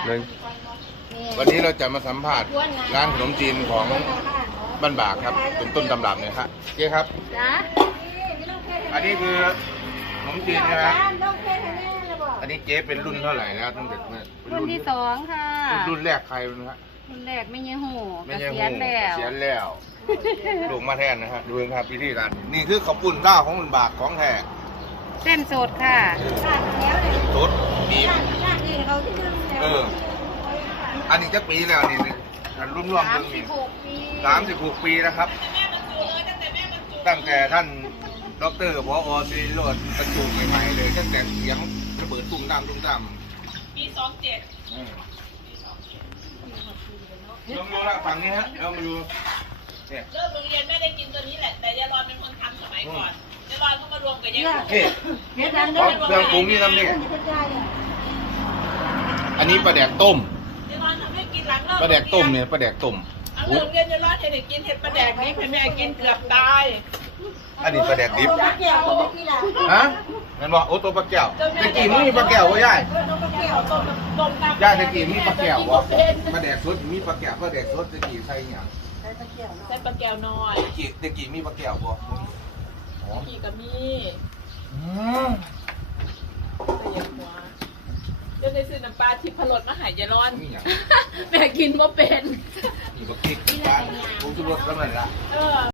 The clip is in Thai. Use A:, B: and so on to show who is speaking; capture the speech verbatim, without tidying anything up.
A: หนึ่งวันนี้เราจะมาสัมภาษณ์ร้านขนมจีนของบ้านบากครับเป็นต้นตำรับเนี่ยครับเจ๊ครับอันนี้คือขนมจีนนะครับอันนี้เจ๊เป็นรุ่นเท่าไหร่แล้วตั้งแต่เป็น
B: รุ่นที่สองค่ะ
A: รุ่นแรกใครนะฮะ
B: รุ่นแรกไม่เงี้ยหู
A: ไม่ใช่
B: เสียนแล้ว
A: เสียนแล้วลูกมาแทนนะฮะดูครับพิธีการนี่คือข้าวปุ้นข้าวของมันบากของแท้
B: เส้นสดค่ะ
A: สดมีเอออันนี้จะปีแล้วนี่รุ่นร่วม
B: สา
A: เรื่
B: ม
A: อง
B: สิ
A: นี้
B: บหกปี
A: สามสิบหกปีนะครับ ตั้งแต่ท่านดอกเตอรผอศิริโรจน์ประชุมใหม่ๆเลยตั้งแต่เสียงระเบิดตุ้มตามตุ้มตาม
C: ปีสองเจ็ด
A: ลองดูละฝั่งนี้ฮะเรามาดูเนี่ย
C: เริ่มโรงเรียนไม่ได้กินตัวนี้แหละ แต่ยายรอนเป็นคนทำสมัยก่อนยายรอนก็มารวมกับยายหมู
A: นี่ของเครื่องปรุงนี่ทำนี่อันนี้ปลาแดกต้ม
C: ยายรอนทำให้กินหลังเลิก
A: ปลาแดกต้มเนี่ยปลาแดกต้ม
C: เอาเลิกเรียนยายรอนให้เด็กกินเห็ดปลาแดกนี้ให้แม่กินเกือบตาย
A: อันนี้ปลาแดกดิบฮะนั่นบอกโอ้ตัวปลาแก้วตะกี้มึงมีปลาแก้ววะย่าย
C: ต้มน้ำ
A: ย่ายตะกี้มีปลาแก้ววะปลาแดกสดมีปลาแก้วปลาแดกสดตะกี้ใส่หยัง
C: ใส่ปลาแก้วน้อย
A: ตะกี้ตะกี้มีปลาแก้วบ่อ๋อ
C: พี่กับมี
A: อืม
C: ใส่ยาหัวเดี๋ยวได้ซื้อน้ำปลาทิพรสมาใหายยายรอน
A: มีหยัง
C: แม่กินว่าเป็น
A: มีบักพริกปลาผงชูรสแล้วนั่นล่ะ
C: เออ